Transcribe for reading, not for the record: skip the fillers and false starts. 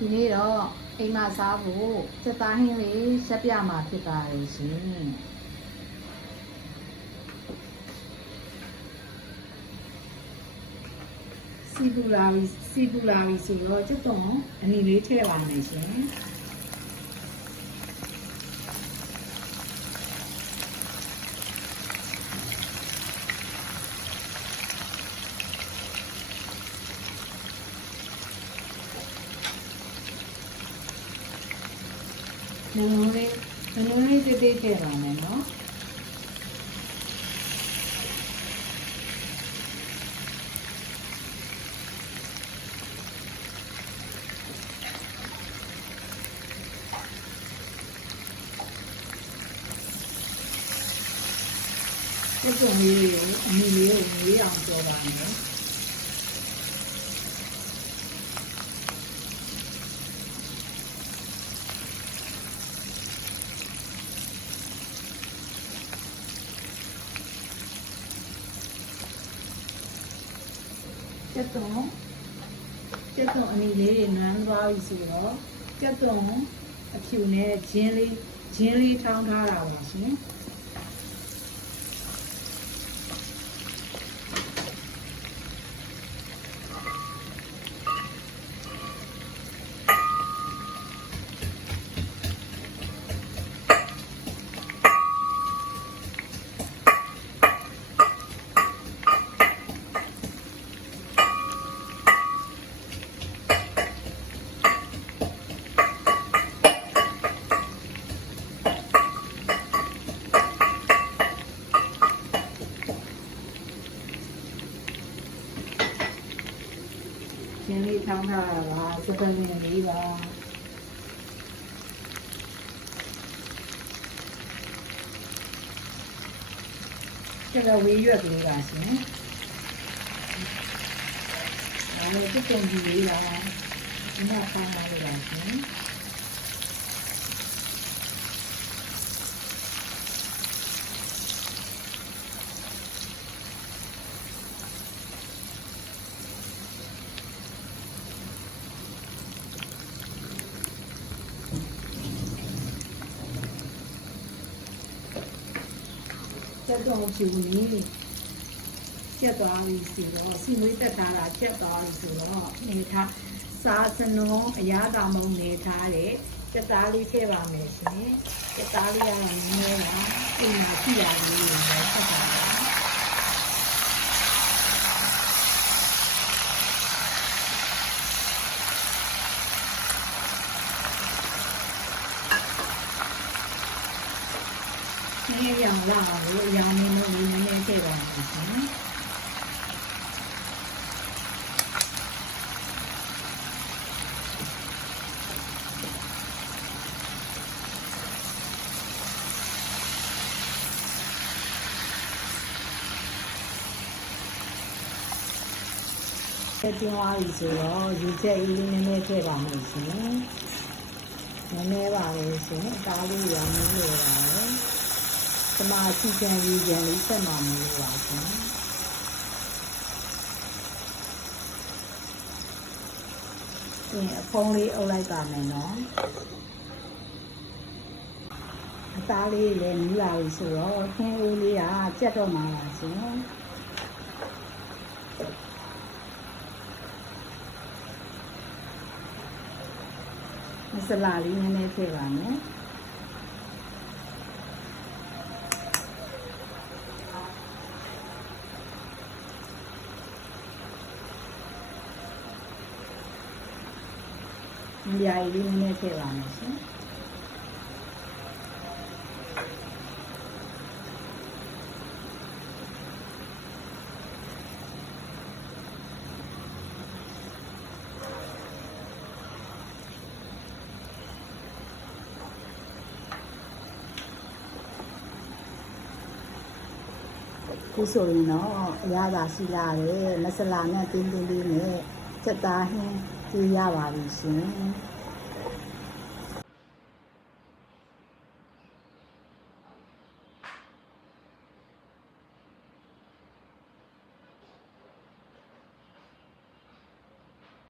ဒီနေ့တော့အိမ်မှာစားဖို့စက်သားဟင်းလေးရက်ပြမှာဖြစ်ပါတယ်ရှင်စီပူလာပြီဆိုတော့ကျတော့အနီလေးထည့်ပါမယ်ရှင်နည်းနည်းလေးတိတ်တိတ်ထည့်ပါမယ်နော်ဒီကုံလေးကိုအမီလေးကိုငေးအောင်ကြောပါမယ်ကျက်သွန်အနီလေးတွေနမ်းသွားပြီဆိုတော့ကျက်သွန်အဖြူနဲ့ဂျင်းလေးထောင်းထားတာပါရှင်ဂျင်းလေးထောင်းထားတာပါစပယ်ဝင်လေးပါကျတော့ဝေးရွက်ကလေးပါရှင်ဒါလည်းတုံကြီးလေးပါဒီမှာဆောင်းပါလို့ပါရှင်ကျက်တော့ဖြူလေးကျက်သွားပြီဆိုတော့စီမွေးတက်ထားတာကျက်သွားပြီဆိုတော့နေထားစားစနုံအရာတောင်မုံနေထားတဲ့ကျက်သားလေးထည့်ပါမယ်ရှင်ကျက်သားလေးရအောင်နည်းတာအိမ်မှာကြည့်ရလေးကိုဆက်ပါမယ်นี่อย่างล่าอย่างนี้มันมีไม่ใช่แบบนี้แต่ที่ว่าอีส่วนอยู่ใจอีนี่ไม่ใช่แบบนี้สิไม่แบบนี้สิตาลีอย่างนี้เลยสมาธิแกงยี่แกงလေးဆက်မှာမလို့ပါရှင်ဒီအဖုံးလေးအုပ်လိုက်ပါမယ်နော်အသားလေးလည်းနီးလာပြီဆိုတော့ခင်းဦးလေးကကြက်တော့မှာပါရှင်မဆလာလေးနည်းနည်းထည့်ပါမယ်ဒီအရေးလေးနဲ့ထည့်ပါမယ်ရှင်ခုဆိုရင်တော့အရသာရှိလာတယ်မဆလာနဲ့တင်းတင်းလေးနဲ့စက်သားဟင်းကြည့်ရပါပြီရှင်